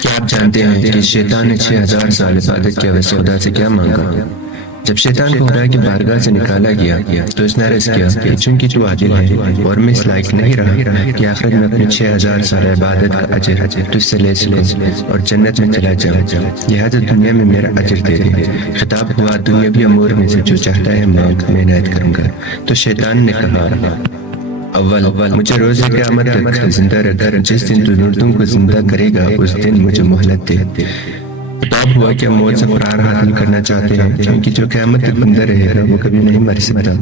کیا آپ جانتے ہیں کہ شیطان نے 6000 سال عبادت کے عوض خدا سے کیا مانگا؟ جب شیطان کو خدا کی بارگاہ سے نکالا گیا تو اس نے عرض کیا کہ چونکہ تو عادل ہے اور میں اس لائق نہیں رہا کہ آخرت میں اپنے 6000 سال عبادت کا اجر تجھ سے لے سکوں اور جنت میں چلا جاؤں، لہٰذا دنیا میں میرا اجر دے دے۔ خطاب ہوا دنیاوی امور میں سے جو چاہتا ہے مانگ، میں عنایت کروں گا۔ تو شیطان نے کہا، اول مجھے روز قیامت تک زندہ رکھ، جس دن تو مردوں کو زندہ کرے گا اس دن مجھے مہلت دے۔ خطاب ہوا کہ موت سے فرار حاصل کرنا چاہتے ہیں، کیونکہ جو قیامت تک زندہ رہے گا وہ کبھی نہیں مر سکتا،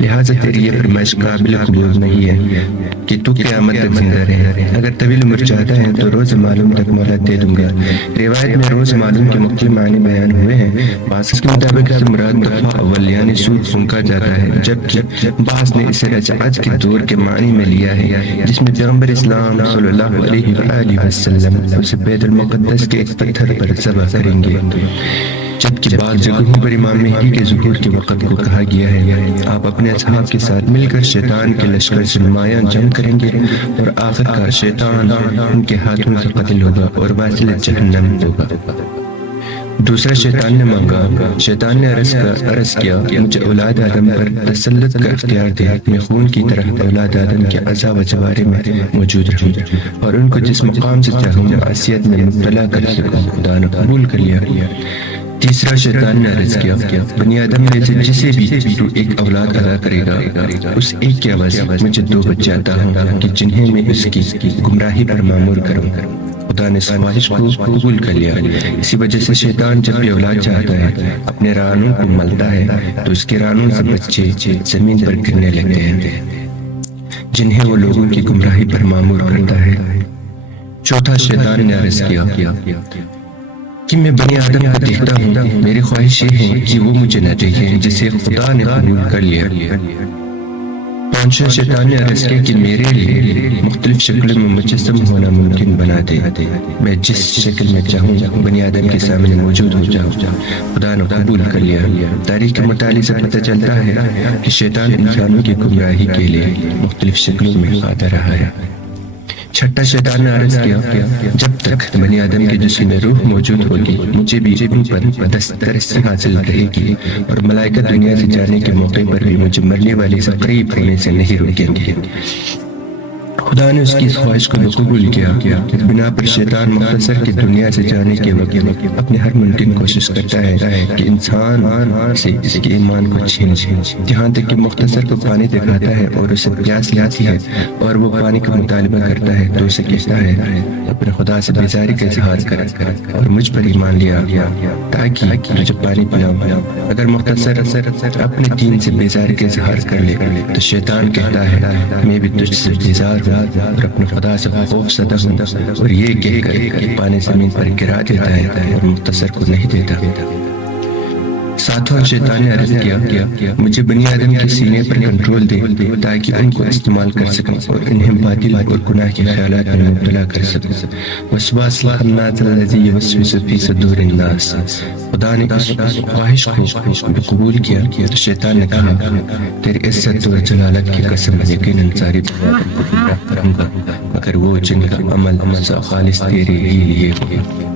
لہٰذا تیری یہ فرمائش قابل قبول نہیں ہے کہ تو قیامت تک زندہ رہے۔ اگر طویل عمر چاہتا ہے تو روز معلوم تک مہلت دے دوں گا۔ روایت میں روز معلوم کے مختلف معنی بیان ہوئے ہیں۔ بعض کے مطابق اس مراد دفعہ اول یعنی سود پھونکا جاتا ہے، جبکہ بعض نے اسے رجعت کے دور کے معنی میں لیا ہے، جس میں پیغمبر اسلام صلی اللہ علیہ وآلہ وسلم اسے بیت المقدس کے ایک پتھر پر ذبح کریں گے، جبکہ بعض جگہوں پر امام مہدی کے ظہور کے وقت کو کہا گیا ہے آپ اپنے اصحاب کے ساتھ مل کر شیطان کے لشکر سے نمایاں جنگ کریں گے اور آخر کار شیطان ان کے ہاتھوں سے قتل ہوگا اور واصل جہنم ہوگا۔ دوسرا شیطان نے مانگا، شیطان نے عرض کیا مجھے اولاد آدم پر تسلط کا اختیار دے، میں خون کی طرح اولاد آدم کے اعضاء و جوارح میں موجود رہوں اور ان کو جس مقام سے چاہوں معصیت میں مبتلا کر سکوں۔ خدا نے قبول کر لیا۔ تیسرا شیطان نے عرض کیا بنی آدم میں سے جسے بھی تو ایک اولاد عطا کرے گا، اس ایک کے عوض مجھے 2 بچے عطا ہوں کہ جنہیں میں اس کی گمراہی پر معمور کروں۔ خدا نے اس خواہش کو قبول کر لیا۔ اسی وجہ سے شیطان جب بھی اولاد چاہتا ہے اپنے رانوں کو ملتا ہے تو اس کے رانوں سے بچے زمین پر گرنے لگتے ہیں، جنہیں وہ لوگوں کی گمراہی پر معمور کرتا ہے۔ چوتھا شیطان نے عرض کیا کہ میں بنی آدم کو دیکھتا ہوں، میری خواہش یہ ہے کہ وہ مجھے نہ دیکھیں، جسے خدا نے قبول کر لیا۔ پانچواں شیطان نے عرض کیا کہ میرے لیے مختلف شکلوں میں مجسم ہونا ممکن بنا دے، میں جس شکل میں چاہوں بنی آدم کے سامنے موجود ہو جاؤں۔ خدا نے قبول کر لیا۔ تاریخ کے مطالعے سے پتہ چلتا ہے کہ شیطان انسانوں کی گمراہی کے لیے مختلف شکلوں میں آتا رہا ہے۔ چھٹا شیطان نے عرض کیا جب تک بنی آدم کے جسم میں روح موجود ہوگی مجھے بھی ان پر دسترسی حاصل رہے گی، اور ملائکہ دنیا سے جانے کے موقع پر بھی مجھے مرنے والے سے قریب ہونے سے نہیں روکیں گے۔ خدا نے اس کی اس خواہش کو قبول کیا۔ اس بنا پر شیطان مختصر کی دنیا سے جانے کے وقت اپنے ہر ممکن کوشش کرتا ہے کہ انسان سے اس کے ایمان کو چھین لے، جہاں تک کہ مختصر کو پانی دکھاتا ہے اور اسے پیاس لاتی ہے اور وہ پانی کا مطالبہ کرتا ہے تو اسے کہتا ہے اپنے خدا سے بیزاری کا اظہار کر اور مجھ پر ایمان لیا تاکہ تجھے پانی پلاؤں۔ اگر مختصر اپنے دین سے بیزاری کا اظہار کر لے تو شیطان کہتا ہے میں بھی تجھ سے بیزار ہوں اور اپنے خدا سے خوف زدہ ہوں، اور یہ کہہ کر کہ پانی زمین پر گرا دیتا ہے اور مختصر کو نہیں دیتا۔ ساتواں شیطان نے عرض کیا مجھے بنی آدم کے سینے پر کنٹرول دے تاکہ ان کو استعمال کر سکوں اور انہیں باطل اور گناہ کے خیالات میں مبتلا کر سکوں۔ وسواس الخناس الذی یوسوس فی صدور الناس۔ خدا نے اس خواہش کو قبول کیا تو شیطان نے کہا تیری عزت و جلالت کی قسم یقیناً ساری باتوں کو گمراہ کروں گا مگر وہ جن کا عمل خالص تیرے ہی لیے ہو۔